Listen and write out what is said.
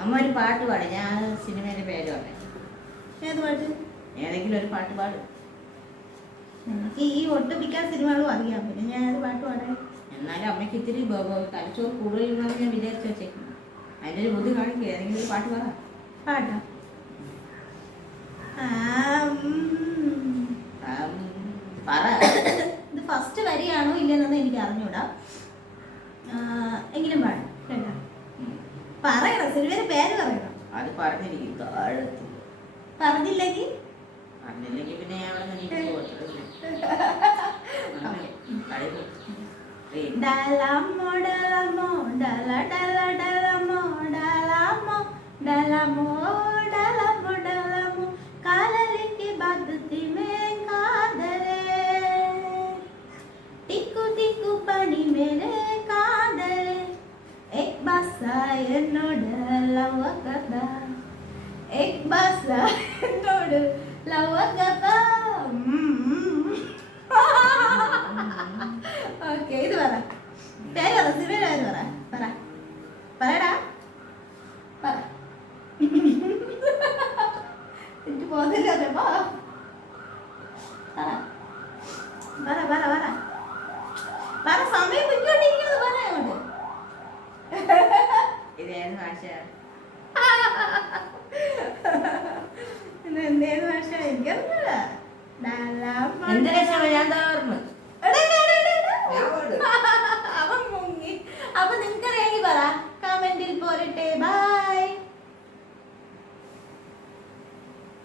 അമ്മ ഒരു പാട്ട് പാടി. ഞാൻ സിനിമയുടെ പേര് പറയാം. ഏത് പാട്ട്? ഏതെങ്കിലും ഒരു പാട്ട് പാടും. എനിക്ക് ഈ ഒട്ടുമിക്ക സിനിമകളും അറിയാം. പിന്നെ ഞാൻ ഏത് പാട്ട് പാടാൻ? എന്നാലും അമ്മയ്ക്ക് ഇത്തിരി തലച്ചോറ് കൂടുതൽ ഞാൻ വിചാരിച്ചു വെച്ചേക്കുന്നു. അതിൻ്റെ ഒരു ബുദ്ധി കാണിക്കുക. ഏതെങ്കിലും ഒരു പാട്ട് പാടാം. പാട്ടാ? പറ. ഇത് ഫസ്റ്റ് വരിയാണോ ഇല്ലെന്നൊന്നും എനിക്ക് അറിഞ്ഞൂടാ. എങ്കിലും പാടാം കേട്ടോ. പറയണം, സിനിമയുടെ പേര് പറയണം. അത് പറഞ്ഞിരിക്കും. പറഞ്ഞില്ലെങ്കിൽ പറഞ്ഞില്ലെങ്കിൽ പിന്നെ ഞാൻ അവിടെ നിന്ന് ഡലമോ ഡലമോ ഡല ഡല ഡലമോ ഡലമോ ഡലമോ ഡലമോ ഡലമോ കാലലിക്ക് ബദ്ദത്തി में कादरे टिकु टिकु पानी मेरे कादरे एक बसा എന്നോട് ലവ് കഥ एक बसा എന്നോട് ലവ് കഥ. ഓക്കെ, ഇത് പറ. പേര് പറ, സിനിമയുടെ പേര് പറ. പറ പറയടാ, പറ. എനിക്ക് പോകുന്നില്ല. പറ പറ പറ പറ. സമയം പൊയ്ക്കൊണ്ടിരിക്കുന്നത്. പറ അങ്ങോട്ട്. ഇതേത് ഭാഷ? എന്തേത് ഭാഷ എനിക്കറിയില്ല. എന്ത് രക്ഷ ഞാൻ തോർന്നു.